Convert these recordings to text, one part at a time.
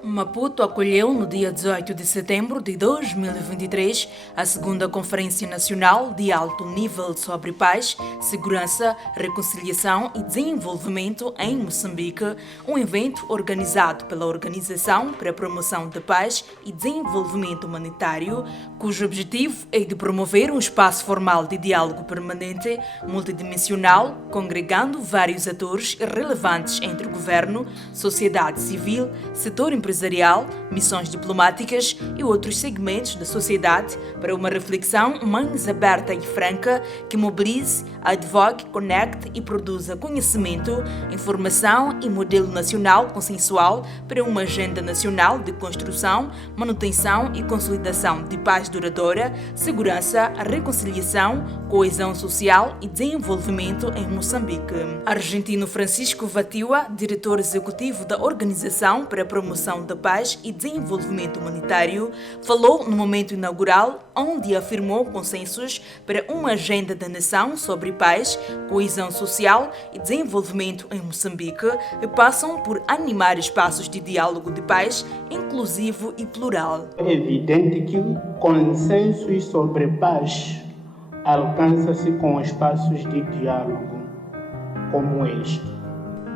Maputo acolheu no dia 18 de setembro de 2023 a segunda Conferência Nacional de Alto Nível sobre Paz, Segurança, Reconciliação e Desenvolvimento em Moçambique, um evento organizado pela Organização para a Promoção da Paz e Desenvolvimento Humanitário, cujo objetivo é de promover um espaço formal de diálogo permanente, multidimensional, congregando vários atores relevantes entre governo, sociedade civil, setor empresarial, missões diplomáticas e outros segmentos da sociedade para uma reflexão mais aberta e franca que mobilize, advogue, conecte e produza conhecimento, informação e modelo nacional consensual para uma agenda nacional de construção, manutenção e consolidação de paz duradoura, segurança, reconciliação, coesão social e desenvolvimento em Moçambique. Argentino Francisco Vatiwa, diretor executivo da Organização para a Promoção da Paz e Desenvolvimento Humanitário, falou no momento inaugural, onde afirmou consensos para uma agenda da nação sobre paz, coesão social e desenvolvimento em Moçambique e passam por animar espaços de diálogo de paz inclusivo e plural. É evidente que consensos sobre paz alcança-se com espaços de diálogo como este.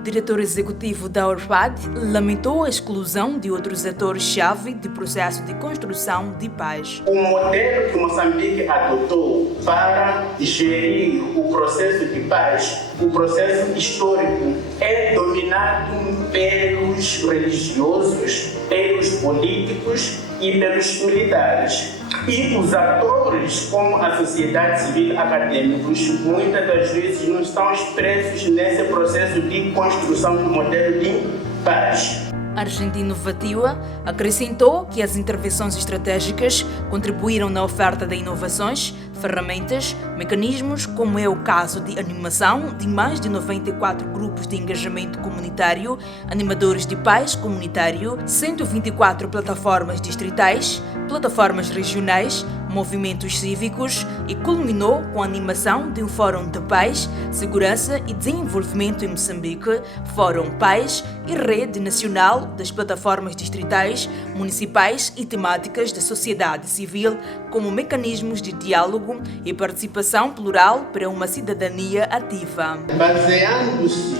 Diretor executivo da ORPAD lamentou a exclusão de outros atores-chave do processo de construção de paz. O modelo que Moçambique adotou para gerir o processo de paz, o processo histórico, é dominado pelos religiosos, pelos políticos e pelos militares. E os atores, como a sociedade civil, acadêmicos, muitas das vezes não estão expressos nesse processo de construção do modelo de paz. Argentino Vatiwa acrescentou que as intervenções estratégicas contribuíram na oferta de inovações, ferramentas, mecanismos, como é o caso de animação de mais de 94 grupos de engajamento comunitário, animadores de paz comunitário, 124 plataformas distritais, plataformas regionais, movimentos cívicos e culminou com a animação de um Fórum de Paz, Segurança e Desenvolvimento em Moçambique, Fórum Paz e Rede Nacional das Plataformas Distritais, Municipais e Temáticas da Sociedade Civil como mecanismos de diálogo e participação plural para uma cidadania ativa. Baseando-se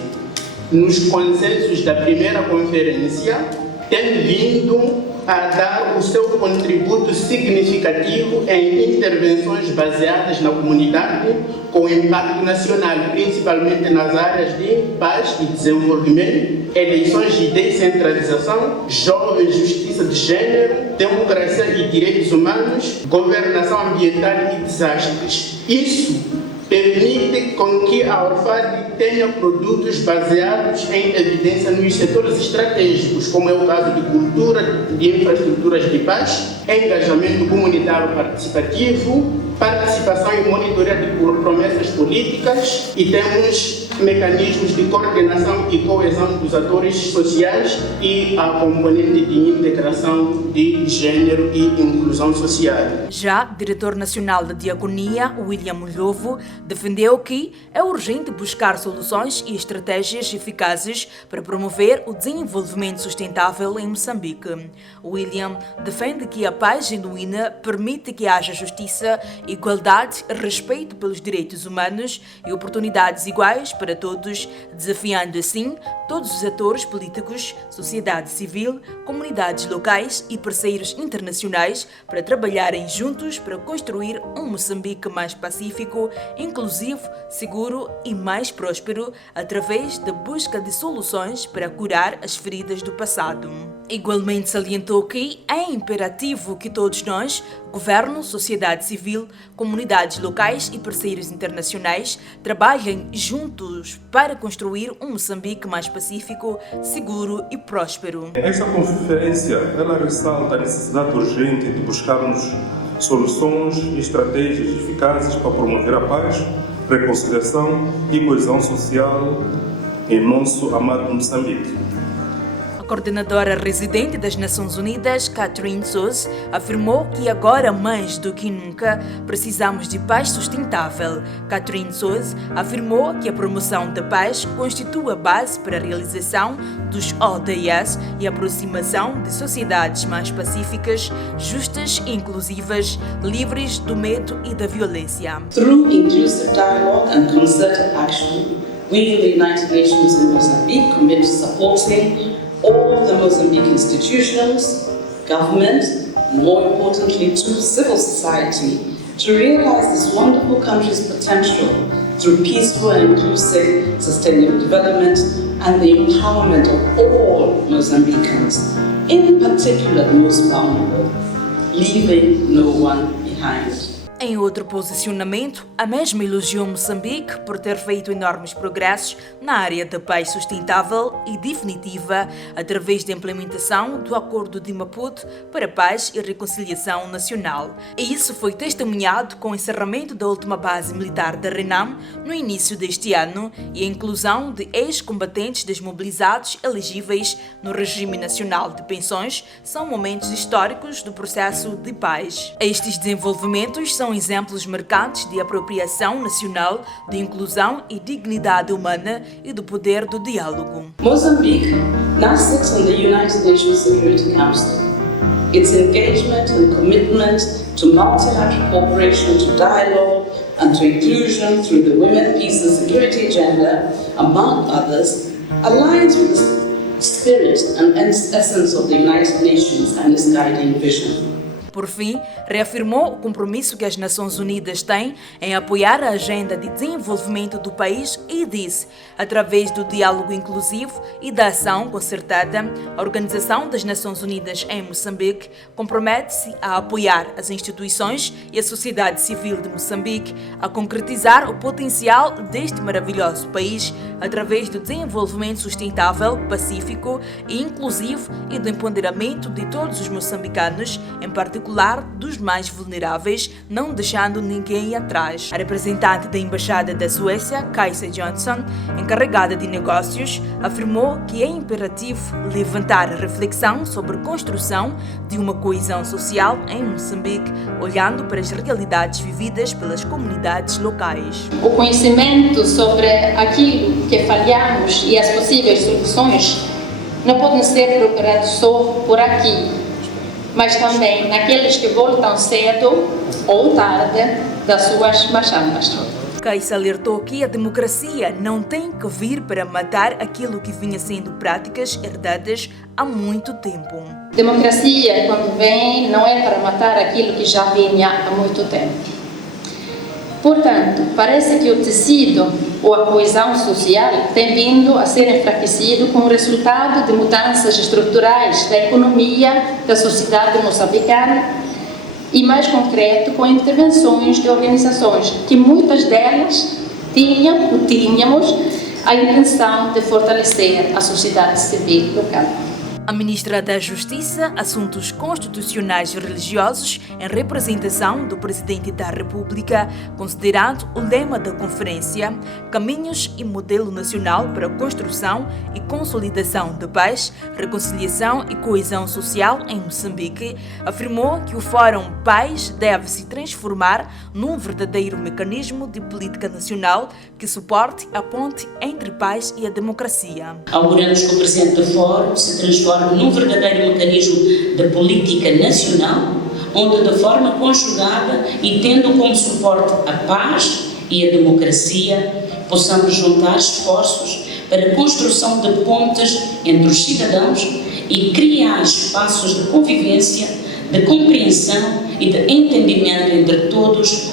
nos consensos da primeira conferência, tem vindo a dar o seu contributo significativo em intervenções baseadas na comunidade com impacto nacional, principalmente nas áreas de paz e desenvolvimento, eleições de descentralização, jovens, justiça de gênero, democracia e direitos humanos, governação ambiental e desastres. Isso permite com que a ORPAD tenha produtos baseados em evidência nos setores estratégicos, como é o caso de cultura, de infraestruturas de paz, engajamento comunitário participativo, participação e monitoria de promessas políticas e temos mecanismos de coordenação e coesão dos atores sociais e a componente de integração de gênero e inclusão social. Já diretor nacional da Diaconia, William Mulhovo, defendeu que é urgente buscar soluções e estratégias eficazes para promover o desenvolvimento sustentável em Moçambique. William defende que a paz genuína permite que haja justiça, igualdade, respeito pelos direitos humanos e oportunidades iguais para todos, desafiando assim todos os atores políticos, sociedade civil, comunidades locais e parceiros internacionais para trabalharem juntos para construir um Moçambique mais pacífico, inclusivo, seguro e mais próspero através da busca de soluções para curar as feridas do passado. Igualmente salientou que é imperativo que todos nós, governo, sociedade civil, comunidades locais e parceiros internacionais, trabalhem juntos para construir um Moçambique mais pacífico, seguro e próspero. Esta conferência ela ressalta a necessidade urgente de buscarmos soluções e estratégias eficazes para promover a paz, reconciliação e coesão social em nosso amado Moçambique. A coordenadora residente das Nações Unidas, Catherine Souza, afirmou que agora, mais do que nunca, precisamos de paz sustentável. Catherine Souza afirmou que a promoção da paz constitui a base para a realização dos ODS e a aproximação de sociedades mais pacíficas, justas e inclusivas, livres do medo e da violência. Through inclusive dialogue and concerted action, we, the United Nations in Mozambique, commit to supporting all the Mozambique institutions, government, and more importantly to civil society to realize this wonderful country's potential through peaceful and inclusive sustainable development and the empowerment of all Mozambicans, in particular the most vulnerable, leaving no one behind. Em outro posicionamento, a mesma elogiou Moçambique por ter feito enormes progressos na área da paz sustentável e definitiva através da implementação do Acordo de Maputo para a Paz e Reconciliação Nacional. E isso foi testemunhado com o encerramento da última base militar da RENAM no início deste ano e a inclusão de ex-combatentes desmobilizados elegíveis no Regime Nacional de Pensões são momentos históricos do processo de paz. Estes desenvolvimentos são exemplos marcantes de apropriação nacional, de inclusão e dignidade humana e do poder do diálogo. Mozambique now sits on the United Nations Security Council. Its engagement and commitment to multilateral cooperation, to dialogue and to inclusion through the Women, Peace and Security agenda, among others, aligns with the spirit and essence of the United Nations and its guiding vision. Por fim, reafirmou o compromisso que as Nações Unidas têm em apoiar a agenda de desenvolvimento do país e disse, através do diálogo inclusivo e da ação concertada, a Organização das Nações Unidas em Moçambique compromete-se a apoiar as instituições e a sociedade civil de Moçambique a concretizar o potencial deste maravilhoso país através do desenvolvimento sustentável, pacífico e inclusivo e do empoderamento de todos os moçambicanos, em particular dos mais vulneráveis, não deixando ninguém atrás. A representante da Embaixada da Suécia, Kajsa Johnson, encarregada de negócios, afirmou que é imperativo levantar a reflexão sobre a construção de uma coesão social em Moçambique, olhando para as realidades vividas pelas comunidades locais. O conhecimento sobre aquilo que falhamos e as possíveis soluções não podem ser procurados só por aqui, mas também naqueles que voltam cedo ou tarde das suas machamas. Kajsa alertou que a democracia não tem que vir para matar aquilo que vinha sendo práticas herdadas há muito tempo. Democracia, quando vem, não é para matar aquilo que já vinha há muito tempo. Portanto, parece que o tecido ou a coesão social tem vindo a ser enfraquecido como resultado de mudanças estruturais da economia da sociedade moçambicana e, mais concreto, com intervenções de organizações que muitas delas tínhamos a intenção de fortalecer a sociedade civil local. A ministra da Justiça, Assuntos Constitucionais e Religiosos, em representação do Presidente da República, considerando o lema da conferência Caminhos e Modelo Nacional para a Construção e Consolidação da Paz, Reconciliação e Coesão Social em Moçambique, afirmou que o Fórum Paz deve se transformar num verdadeiro mecanismo de política nacional que suporte a ponte entre paz e a democracia. Auguramos que o presente Fórum se transforme num verdadeiro mecanismo de política nacional, onde de forma conjugada e tendo como suporte a paz e a democracia, possamos juntar esforços para a construção de pontes entre os cidadãos e criar espaços de convivência, de compreensão e de entendimento entre todos,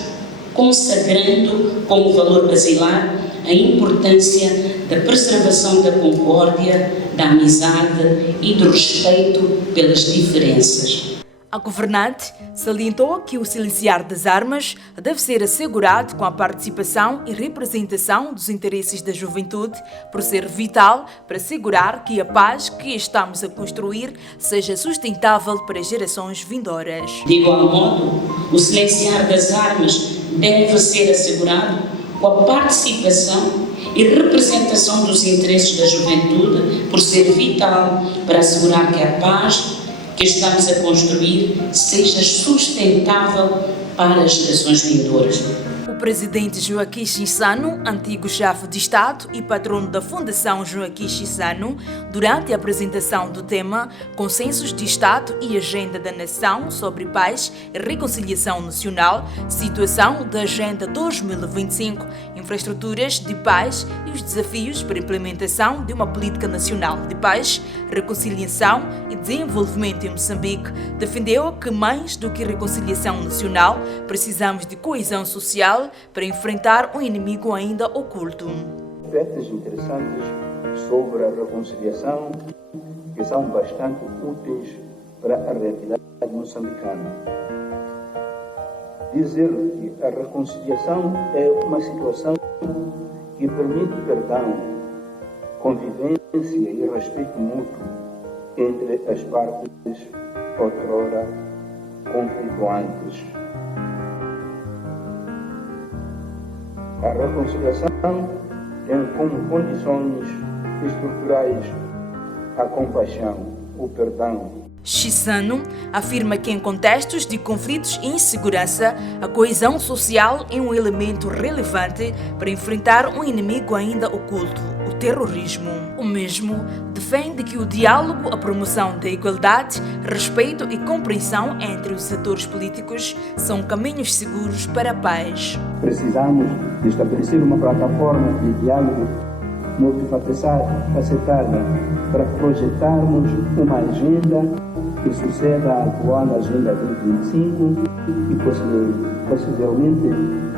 consagrando como valor basilar a importância da preservação da concórdia, da amizade e do respeito pelas diferenças. A governante salientou que o silenciar das armas deve ser assegurado com a participação e representação dos interesses da juventude, por ser vital para assegurar que a paz que estamos a construir seja sustentável para gerações vindouras. De igual modo, o silenciar das armas deve ser assegurado com a participação e representação dos interesses da juventude, por ser vital para assegurar que a paz que estamos a construir seja sustentável para as gerações vindouras. O presidente Joaquim Chissano, antigo chefe de Estado e patrono da Fundação Joaquim Chissano, durante a apresentação do tema Consensos de Estado e Agenda da Nação sobre Paz e Reconciliação Nacional, situação da Agenda 2025, infraestruturas de paz e os desafios para a implementação de uma política nacional de paz, reconciliação e desenvolvimento em Moçambique, defendeu que mais do que reconciliação nacional, precisamos de coesão social para enfrentar um inimigo ainda oculto. Aspectos interessantes sobre a reconciliação que são bastante úteis para a realidade moçambicana. Dizer que a reconciliação é uma situação que permite perdão, convivência e respeito mútuo entre as partes outrora conflituantes. A reconciliação tem como condições estruturais a compaixão, o perdão. Chissano afirma que em contextos de conflitos e insegurança, a coesão social é um elemento relevante para enfrentar um inimigo ainda oculto, o terrorismo. O mesmo defende que o diálogo, a promoção da igualdade, respeito e compreensão entre os atores políticos são caminhos seguros para a paz. Precisamos de estabelecer uma plataforma de diálogo multifacetada para projetarmos uma agenda que suceda à atual Agenda 2025 e possivelmente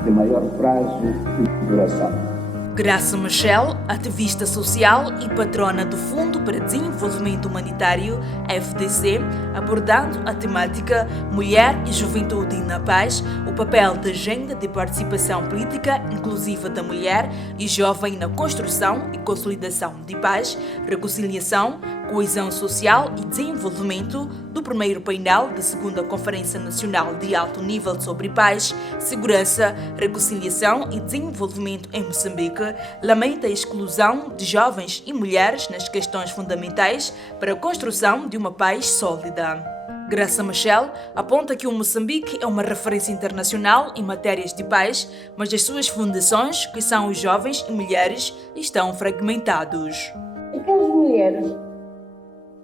de maior prazo e duração. Graça Machel, ativista social e patrona do Fundo para Desenvolvimento Humanitário, FDC, abordando a temática Mulher e Juventude na Paz, o papel da agenda de participação política inclusiva da mulher e jovem na construção e consolidação de paz, reconciliação, coesão social e desenvolvimento do primeiro painel da segunda Conferência Nacional de Alto Nível sobre Paz, Segurança, Reconciliação e Desenvolvimento em Moçambique, lamenta a exclusão de jovens e mulheres nas questões fundamentais para a construção de uma paz sólida. Graça Machel aponta que o Moçambique é uma referência internacional em matérias de paz, mas as suas fundações, que são os jovens e mulheres, estão fragmentados. Aquelas mulheres,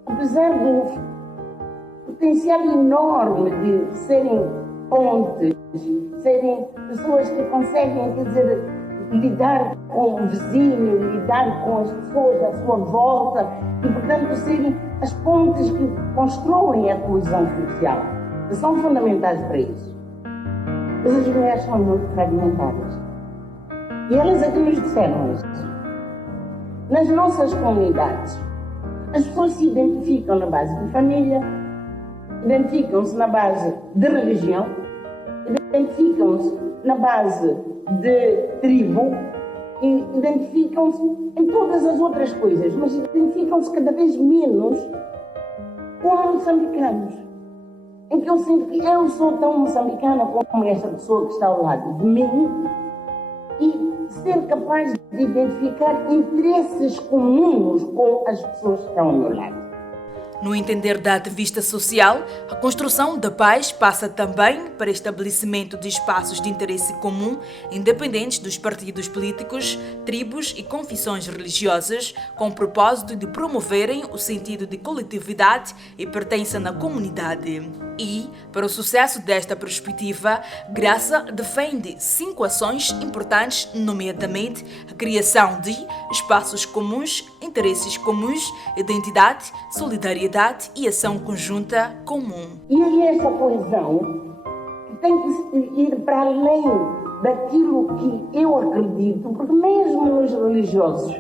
apesar do potencial enorme de serem pontes, serem pessoas que conseguem, lidar com o vizinho, lidar com as pessoas à sua volta e, portanto, serem as pontes que constroem a coesão social, que são fundamentais para isso. Mas as mulheres são muito fragmentadas. E elas aqui nos disseram isso. Nas nossas comunidades, as pessoas se identificam na base de família, identificam-se na base de religião, identificam-se na base de tribo e identificam-se em todas as outras coisas, mas identificam-se cada vez menos como moçambicanos. Em que eu sinto que eu sou tão moçambicana como esta pessoa que está ao lado de mim e ser capaz de identificar interesses comuns com as pessoas que estão ao meu lado. No entender da ativista social, a construção da paz passa também para estabelecimento de espaços de interesse comum, independentes dos partidos políticos, tribos e confissões religiosas, com o propósito de promoverem o sentido de coletividade e pertença na comunidade. E, para o sucesso desta perspectiva, Graça defende 5 ações importantes, nomeadamente a criação de espaços comuns, interesses comuns, identidade, solidariedade e ação conjunta comum. E é essa coesão que tem que ir para além daquilo que eu acredito, porque mesmo nos religiosos,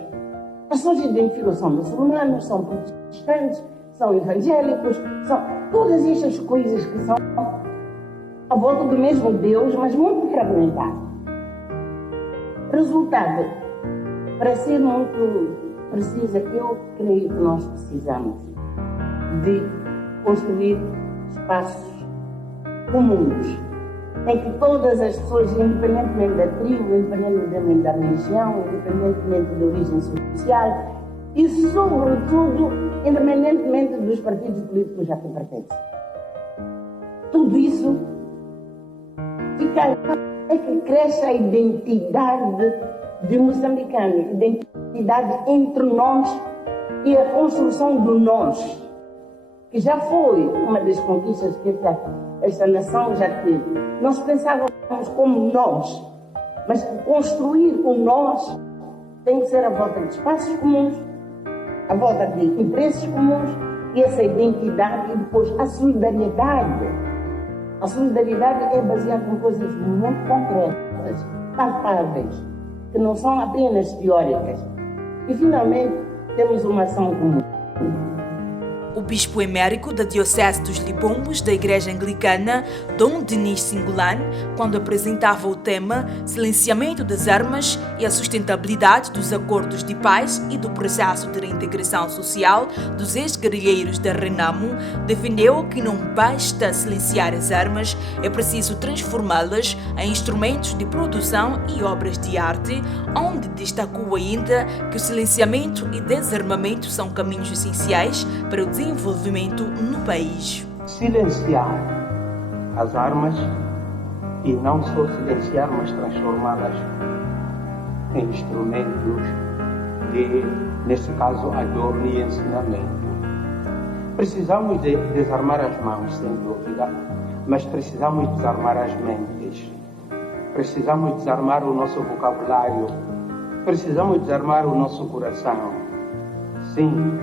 as pessoas identificam, são muçulmanos, são protestantes, são evangélicos, são todas estas coisas que são à volta do mesmo Deus, mas muito fragmentado. Resultado, para ser muito precisa, eu creio que nós precisamos de construir espaços comuns em que todas as pessoas, independentemente da tribo, independentemente da religião, independentemente da origem social e, sobretudo, independentemente dos partidos políticos a que pertencem. Tudo isso fica, é que cresce a identidade de moçambicano, identidade entre nós e a construção do nós, que já foi uma das conquistas que esta nação já teve. Nós pensávamos como nós, mas construir o nós tem que ser à volta de espaços comuns, à volta de interesses comuns, e essa identidade e depois a solidariedade. A solidariedade é baseada em coisas muito concretas, palpáveis, que não são apenas teóricas. E finalmente temos uma ação comum. O bispo emérito da Diocese dos Libombos da Igreja Anglicana, Dom Denis Singulane, quando apresentava o tema Silenciamento das Armas e a Sustentabilidade dos Acordos de Paz e do Processo de Reintegração Social dos ex-guerrilheiros da RENAMO, defendeu que não basta silenciar as armas, é preciso transformá-las em instrumentos de produção e obras de arte, onde destacou ainda que o silenciamento e desarmamento são caminhos essenciais para o desenvolvimento no país. Silenciar as armas e não só silenciar, mas transformá-las em instrumentos de, nesse caso, adorno e ensinamento. Precisamos de desarmar as mãos, sem dúvida, mas precisamos desarmar as mentes. Precisamos desarmar o nosso vocabulário. Precisamos desarmar o nosso coração. Sim.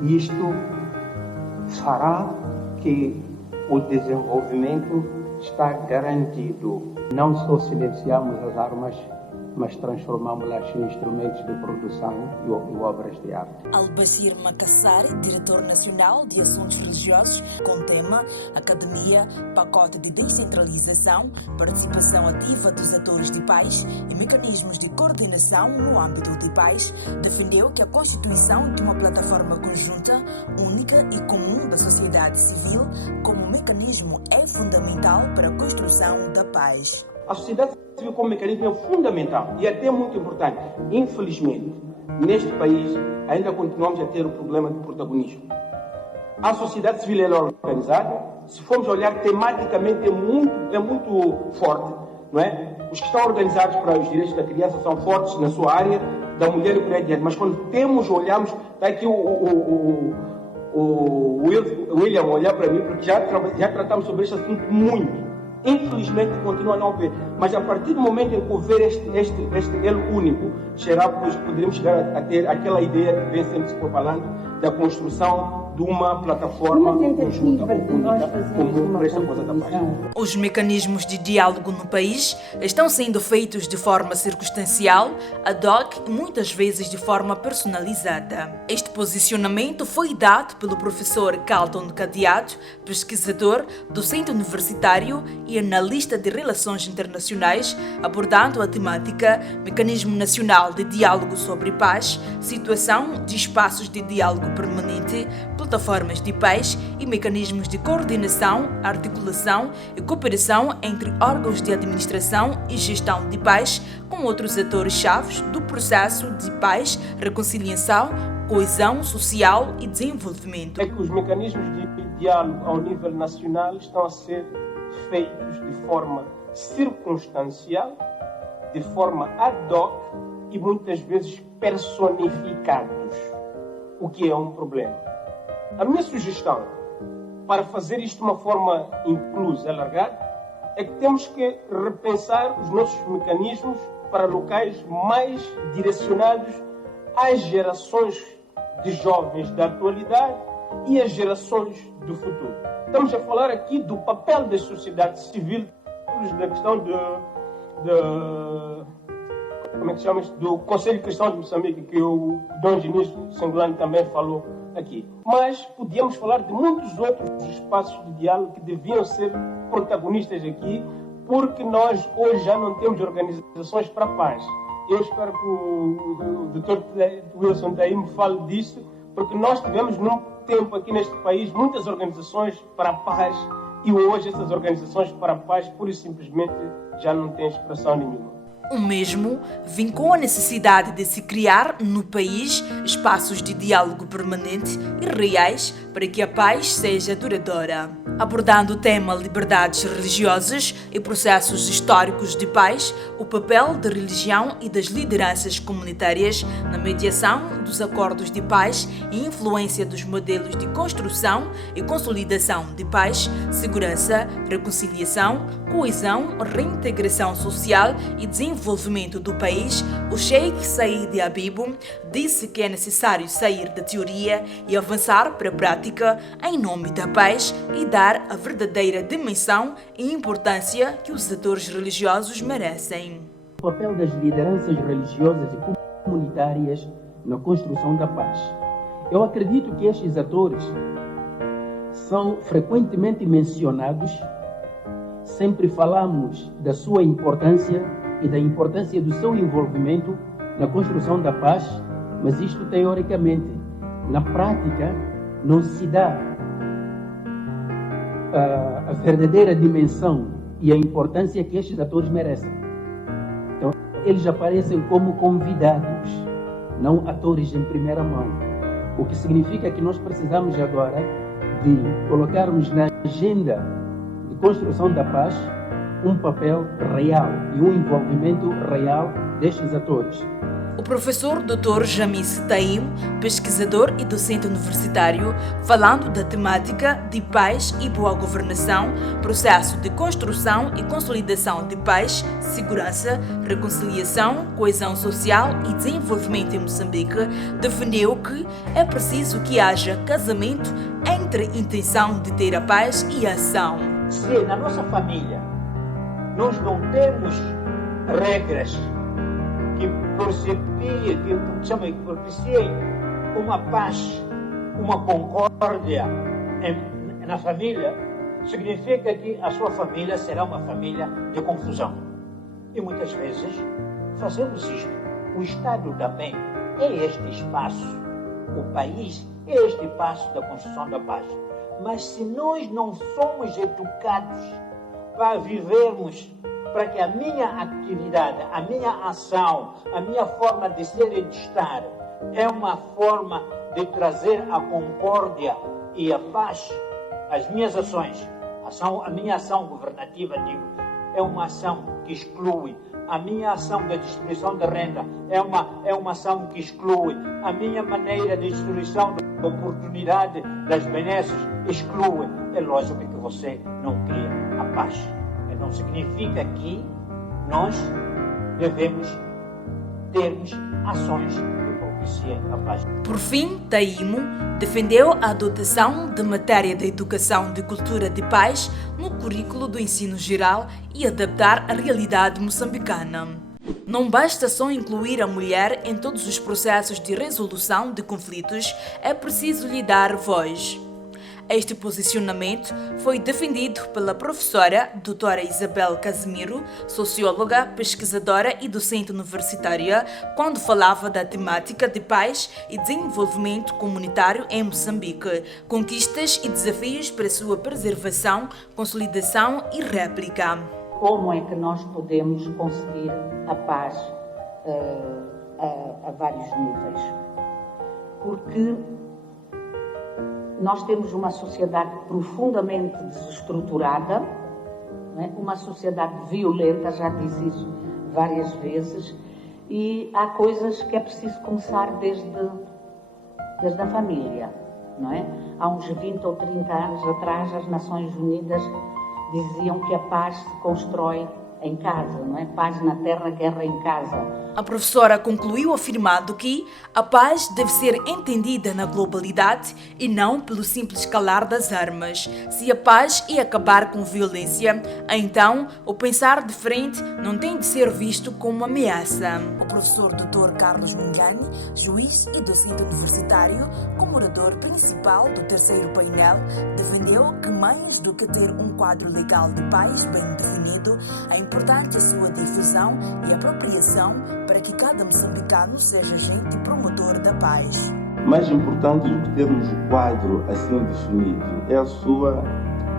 Isto fará que o desenvolvimento está garantido. Não só silenciamos as armas, mas transformamos-las em instrumentos de produção e obras de arte. Albacir Macassar, diretor nacional de assuntos religiosos, com tema Academia, pacote de descentralização, participação ativa dos atores de paz e mecanismos de coordenação no âmbito de paz, defendeu que a constituição de uma plataforma conjunta, única e comum da sociedade civil como mecanismo é fundamental para a construção da paz. A sociedade civil como mecanismo é fundamental e até muito importante. Infelizmente, neste país ainda continuamos a ter o problema do protagonismo. A sociedade civil é organizada, se formos olhar tematicamente é muito forte, não é? Os que estão organizados para os direitos da criança são fortes na sua área, da mulher e por aí adiante, mas quando olhamos, está aqui o William olhar para mim, porque já tratamos sobre este assunto muito. Infelizmente continua a não haver, mas a partir do momento em que houver este elo único, poderemos chegar a ter aquela ideia que vem sempre se propalando da construção de uma plataforma conjunta única comum para esta coisa da paz. Os mecanismos de diálogo no país estão sendo feitos de forma circunstancial, ad hoc e muitas vezes de forma personalizada. Este posicionamento foi dado pelo professor Carlton Cadeado, pesquisador, docente universitário e analista de relações internacionais, abordando a temática Mecanismo Nacional de Diálogo sobre Paz, situação de espaços de diálogo permanente, plataformas de paz e mecanismos de coordenação, articulação e cooperação entre órgãos de administração e gestão de paz com outros atores-chave do processo de paz, reconciliação, coesão social e desenvolvimento. É que os mecanismos de diálogo ao nível nacional estão a ser feitos de forma circunstancial, de forma ad hoc e muitas vezes personificados, o que é um problema. A minha sugestão para fazer isto de uma forma inclusa, alargada, é que temos que repensar os nossos mecanismos para locais mais direcionados às gerações de jovens da atualidade e às gerações do futuro. Estamos a falar aqui do papel da sociedade civil, da questão do Conselho Cristão de Moçambique, que o Dom Denis Singulane também falou aqui. Mas podíamos falar de muitos outros espaços de diálogo que deviam ser protagonistas aqui, porque nós hoje já não temos organizações para a paz. Eu espero que o Dr. Wilson daí me fale disso, porque nós tivemos num tempo aqui neste país muitas organizações para a paz E hoje essas organizações para a paz, pura e simplesmente, já não têm expressão nenhuma. O mesmo vincou a necessidade de se criar no país espaços de diálogo permanente e reais para que a paz seja duradoura. Abordando o tema liberdades religiosas e processos históricos de paz, o papel da religião e das lideranças comunitárias na mediação dos acordos de paz e influência dos modelos de construção e consolidação de paz, segurança, reconciliação, coesão, reintegração social e desenvolvimento do país, o Sheikh Said Habib disse que é necessário sair da teoria e avançar para a prática em nome da paz e dar a verdadeira dimensão e importância que os atores religiosos merecem. O papel das lideranças religiosas e comunitárias na construção da paz. Eu acredito que estes atores são frequentemente mencionados. Sempre falamos da sua importância e da importância do seu envolvimento na construção da paz, mas isto teoricamente. Na prática, não se dá a verdadeira dimensão e a importância que estes atores merecem. Então, eles aparecem como convidados, não atores em primeira mão. O que significa que nós precisamos agora de colocarmos na agenda de construção da paz um papel real e um envolvimento real destes atores. O professor Dr. Jamis Taim, pesquisador e docente universitário, falando da temática de paz e boa governação, processo de construção e consolidação de paz, segurança, reconciliação, coesão social e desenvolvimento em Moçambique, defendeu que é preciso que haja casamento entre a intenção de ter a paz e a ação. Se na nossa família nós não temos regras que propiciem uma paz, uma concórdia na família, significa que a sua família será uma família de confusão. E muitas vezes fazemos isto. O Estado também é este espaço, o país é este espaço da construção da paz. Mas se nós não somos educados para vivermos, para que a minha atividade, a minha ação, a minha forma de ser e de estar é uma forma de trazer a concórdia e a paz, as minhas ações, a minha ação governativa, digo, é uma ação que exclui. A minha ação da distribuição da renda é uma ação que exclui. A minha maneira de distribuição da oportunidade das benesses exclui. É lógico que você não cria a paz. Não significa que nós devemos termos ações que propiciem a paz. Por fim, Taimo defendeu a adotação de matéria da educação de cultura de paz no currículo do ensino geral e adaptar a realidade moçambicana. Não basta só incluir a mulher em todos os processos de resolução de conflitos, é preciso lhe dar voz. Este posicionamento foi defendido pela professora Dra. Isabel Casimiro, socióloga, pesquisadora e docente universitária, quando falava da temática de paz e desenvolvimento comunitário em Moçambique, conquistas e desafios para sua preservação, consolidação e réplica. Como é que nós podemos conseguir a paz a vários níveis? Porque nós temos uma sociedade profundamente desestruturada, né? Uma sociedade violenta, já disse isso várias vezes, e há coisas que é preciso começar desde a família, não é? Há uns 20 ou 30 anos atrás, as Nações Unidas diziam que a paz se constrói em casa, não é? Paz na terra, guerra em casa. A professora concluiu afirmando que a paz deve ser entendida na globalidade e não pelo simples calar das armas. Se a paz é acabar com violência, então o pensar diferente não tem de ser visto como ameaça. O professor Dr. Carlos Mungani, juiz e docente universitário, como orador principal do terceiro painel, defendeu que mais do que ter um quadro legal de paz bem definido, é importante a sua difusão e apropriação para que cada moçambicano seja agente promotor da paz. Mais importante do que termos o quadro assim definido é a sua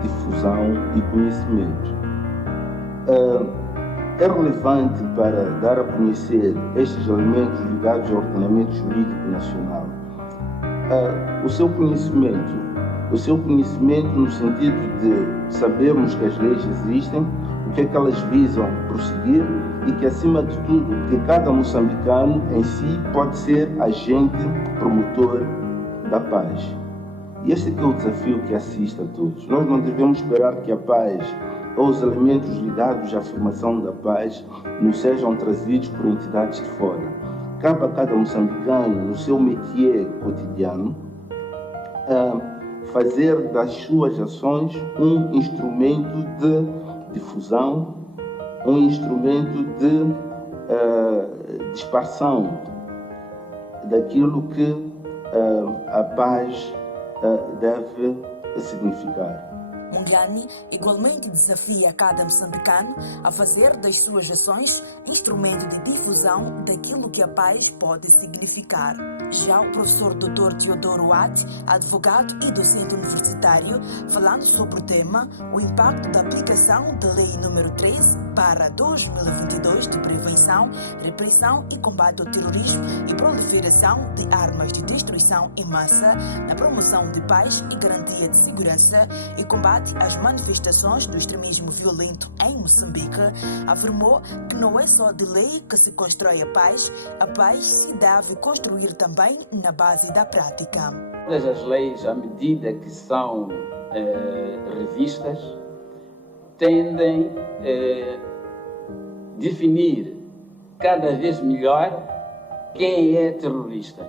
difusão e conhecimento. É relevante para dar a conhecer estes elementos ligados ao ordenamento jurídico nacional o seu conhecimento no sentido de sabermos que as leis existem, o que é que elas visam prosseguir e que, acima de tudo, que cada moçambicano em si pode ser agente promotor da paz. E este é o desafio que assiste a todos. Nós não devemos esperar que a paz ou os elementos ligados à afirmação da paz nos sejam trazidos por entidades de fora. Cabe a cada moçambicano, no seu métier cotidiano, fazer das suas ações um instrumento de difusão, um instrumento de expansão daquilo que a paz deve significar. Mungiani igualmente desafia cada moçambicano a fazer das suas ações instrumento de difusão daquilo que a paz pode significar. Já o professor Dr. Teodoro Ati, advogado e docente universitário, falando sobre o tema, o impacto da aplicação da Lei nº 13/2022 de prevenção, repressão e combate ao terrorismo e proliferação de armas de destruição em massa na promoção de paz e garantia de segurança e combate às manifestações do extremismo violento em Moçambique, afirmou que não é só de lei que se constrói a paz se deve construir também na base da prática. Todas as leis, à medida que são revistas, tendem a definir cada vez melhor quem é terrorista.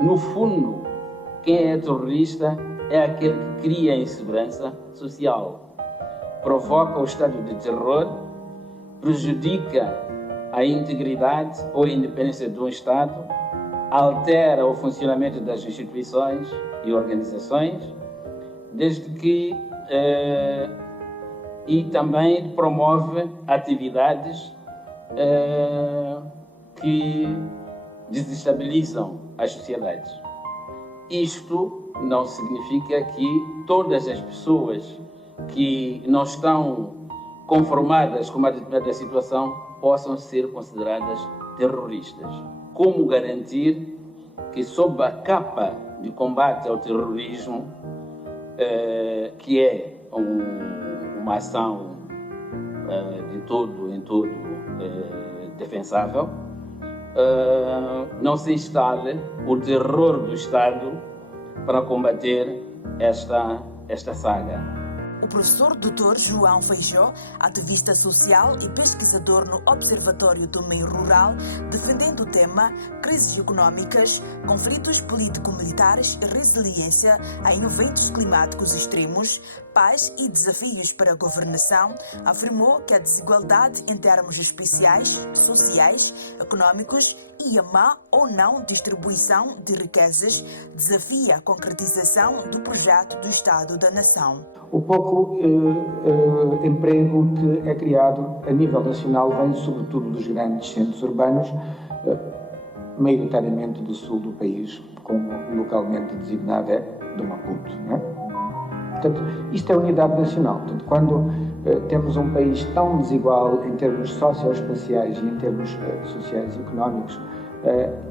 No fundo, quem é terrorista é aquele que cria insegurança social, provoca o estado de terror, prejudica a integridade ou a independência de um Estado, altera o funcionamento das instituições e organizações, desde que e também promove atividades que desestabilizam as sociedades. Isto não significa que todas as pessoas que não estão conformadas com uma determinada situação possam ser consideradas terroristas. Como garantir que, sob a capa de combate ao terrorismo, que é uma ação de todo em todo defensável, não se instale o terror do Estado para combater esta saga. O professor Dr. João Feijó, ativista social e pesquisador no Observatório do Meio Rural, defendendo o tema crises econômicas, conflitos político-militares e resiliência em eventos climáticos extremos, paz e desafios para a governação, afirmou que a desigualdade em termos especiais, sociais, econômicos e a má ou não distribuição de riquezas desafia a concretização do projeto do Estado da Nação. O pouco emprego que é criado a nível nacional vem sobretudo dos grandes centros urbanos, maioritariamente do sul do país, como localmente designado é do Maputo. Não é? Portanto, isto é unidade nacional. Portanto, quando temos um país tão desigual em termos socioespaciais e em termos sociais e económicos,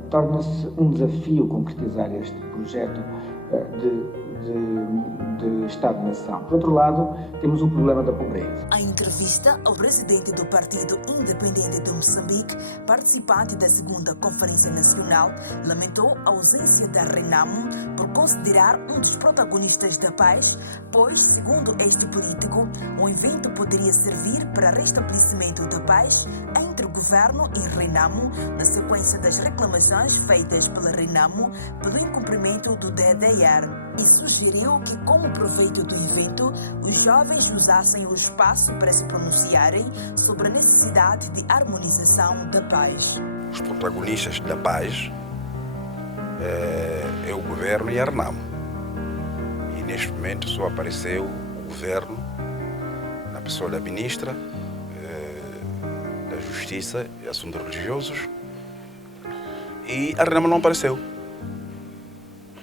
torna-se um desafio concretizar este projeto de Estado-nação. Por outro lado, temos o problema da pobreza. Em entrevista ao presidente do Partido Independente de Moçambique, participante da segunda Conferência Nacional, lamentou a ausência da RENAMO por considerar um dos protagonistas da paz, pois, segundo este político, o evento poderia servir para restabelecimento da paz entre o governo e RENAMO, na sequência das reclamações feitas pela RENAMO pelo incumprimento do DDR. E sugeriu que, como proveito do evento, os jovens usassem o espaço para se pronunciarem sobre a necessidade de harmonização da paz. Os protagonistas da paz é o governo e a RENAMO. E neste momento só apareceu o governo, na pessoa da ministra da Justiça e Assuntos Religiosos, e a RENAMO não apareceu.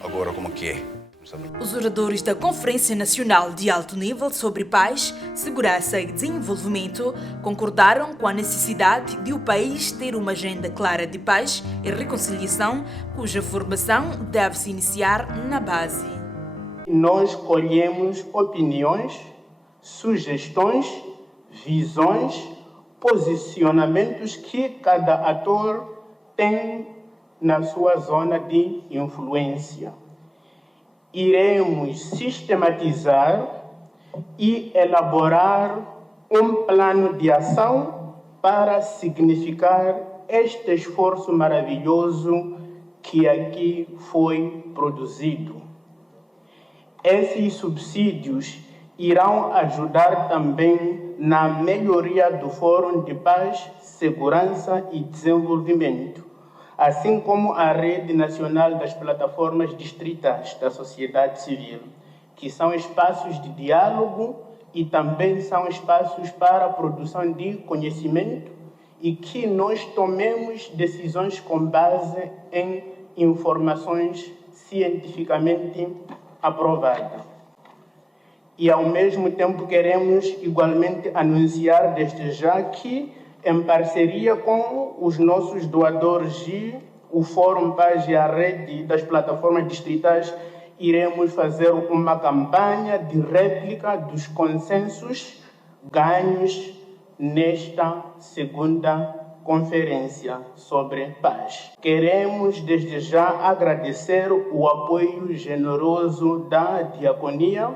Agora, como que é? responsabilidade. Os oradores da Conferência Nacional de Alto Nível sobre Paz, Segurança e Desenvolvimento concordaram com a necessidade de o país ter uma agenda clara de paz e reconciliação, cuja formação deve se iniciar na base. Nós colhemos opiniões, sugestões, visões, posicionamentos que cada ator tem na sua zona de influência. Iremos sistematizar e elaborar um plano de ação para significar este esforço maravilhoso que aqui foi produzido. Esses subsídios irão ajudar também na melhoria do Fórum de Paz, Segurança e Desenvolvimento, assim como a Rede Nacional das Plataformas Distritais da Sociedade Civil, que são espaços de diálogo e também são espaços para a produção de conhecimento e que nós tomemos decisões com base em informações cientificamente aprovadas. E, ao mesmo tempo, queremos igualmente anunciar desde já que, em parceria com os nossos doadores e o Fórum Paz e a Rede das Plataformas Distritais, iremos fazer uma campanha de réplica dos consensos ganhos nesta segunda conferência sobre paz. Queremos, desde já, agradecer o apoio generoso da Diaconia,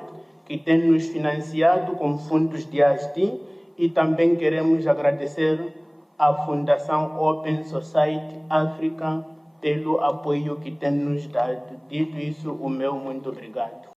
que tem nos financiado com fundos de ASD, e também queremos agradecer à Fundação Open Society Africa pelo apoio que tem nos dado. Dito isso, o meu muito obrigado.